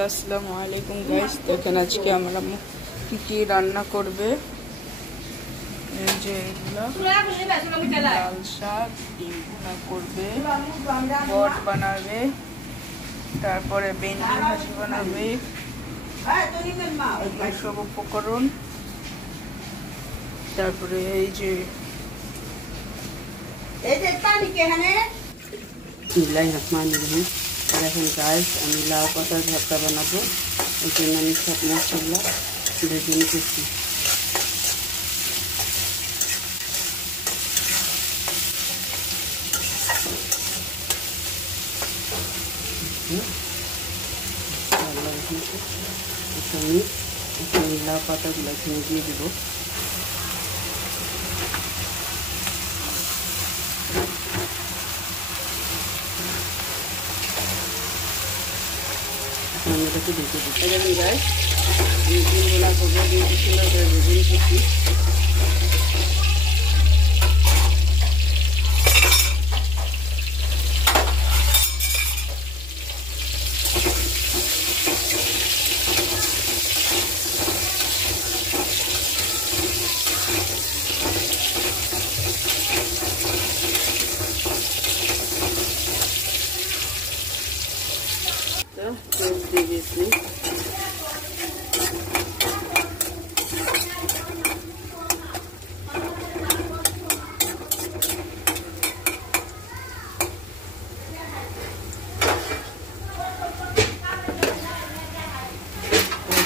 Hello আসসালামু আলাইকুম guys. দেখেন আজকে আমরা কি কি রান্না করবে। এই যে লাল শাক, ডিম ভুনা করবে, বট বানাবে, তারপরে ভেন্ডি ভাজি বানাবে, সব উপকরণ। তারপরে এই যে দেখেন গাইস, আমি লাউ পাতার ভর্তা বানাবো। এই জন্য আমি সব মশলা ভেজে নিতেছি। আমি লাউ পাতাগুলো এখানে দিয়ে দিব। আমি এটাকে দেখে দিচ্ছি। দেখেন গাইস, ডিমগুলা করবো, ডিমটি সুন্দর করে ভেজে নিতেছি। দিয়ে দিয়েছি।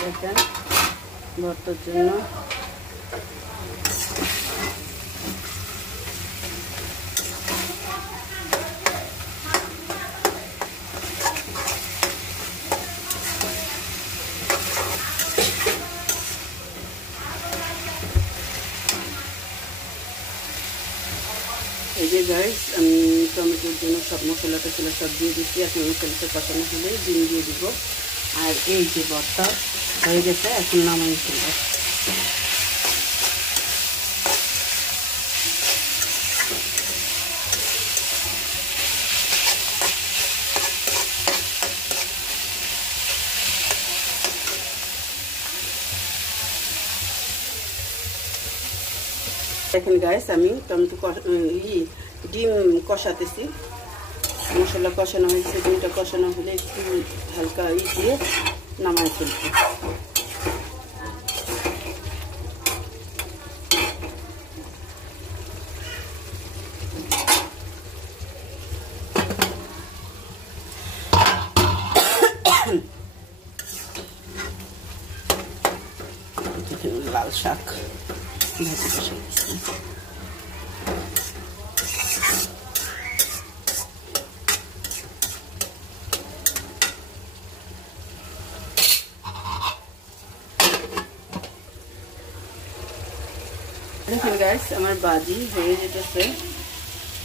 দেখেন ভর্তার জন্য এই যে গাইস, আমি টমেটোর জন্য সব মশলাটা ছিল সব দিয়ে দিচ্ছি। এখন মশলাটা কষানো হলে ডিম দিয়ে দিব। আর এই যে ভর্তা হয়ে গেছে, এখন নামাই ফেলবো। দেখেন গাইস, আমি টমেটো ডিম কষাতেছি। মশলা কষানো হয়েছে, ডিমটা কষানো হলে একটু হালকা দিয়ে নামাই ফেলছি। লাল শাক ভাজি বসে দিচ্ছি। দেখুন গাইস, আমার ভাজি হয়ে যেতেছে,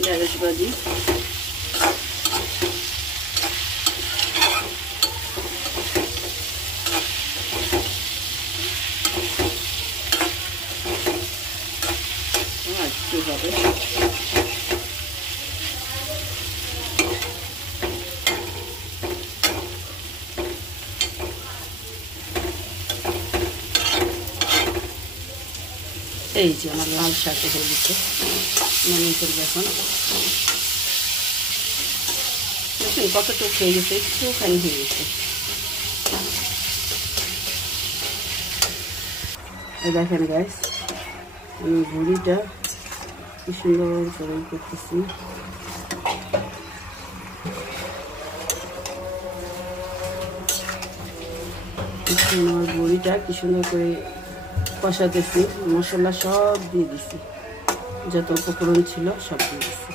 ঢেঁড়স ভাজি। একটু হবে এই যে আমার লাল শাক হয়ে গেছে, নামিয়ে ফেলবো এখন। দেখুন কতটুকু হয়ে গেছে, একটুখানি হয়ে গেছে। দেখেন গাইস, আমি ভুড়িটা কি সুন্দর করে করতেছি। আমার বড়িটা কি সুন্দর করে কষাতেছি। মশলা সব দিয়ে দিছি, যত উপকরণ ছিল সব দিয়ে দিছি।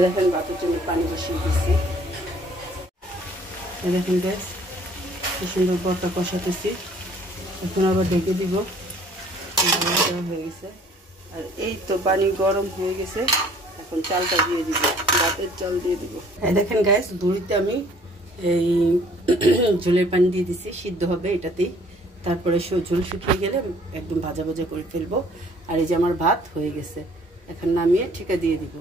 দেখেন ভাতের জন্য পানি বসিয়ে দিচ্ছি। দেখেন গ্যাস কি সুন্দর ভর্তা কষাতেছি। এখন আবার ঢেকে দিব। হয়ে গেছে আর এই তো পানি গরম হয়ে গেছে। এখন চালটা দিয়ে দিব, ভাতের চাল দিয়ে দিব। দেখেন গ্যাস বুড়িতে আমি এই ঝোলের পানি দিয়ে দিছি, সিদ্ধ হবে এটাতেই। তারপরে ঝোল শুকিয়ে গেলে একদম ভাজা ভাজা করে ফেলবো। আর এই যে আমার ভাত হয়ে গেছে, এখন নামিয়ে ঠিকা দিয়ে দিব।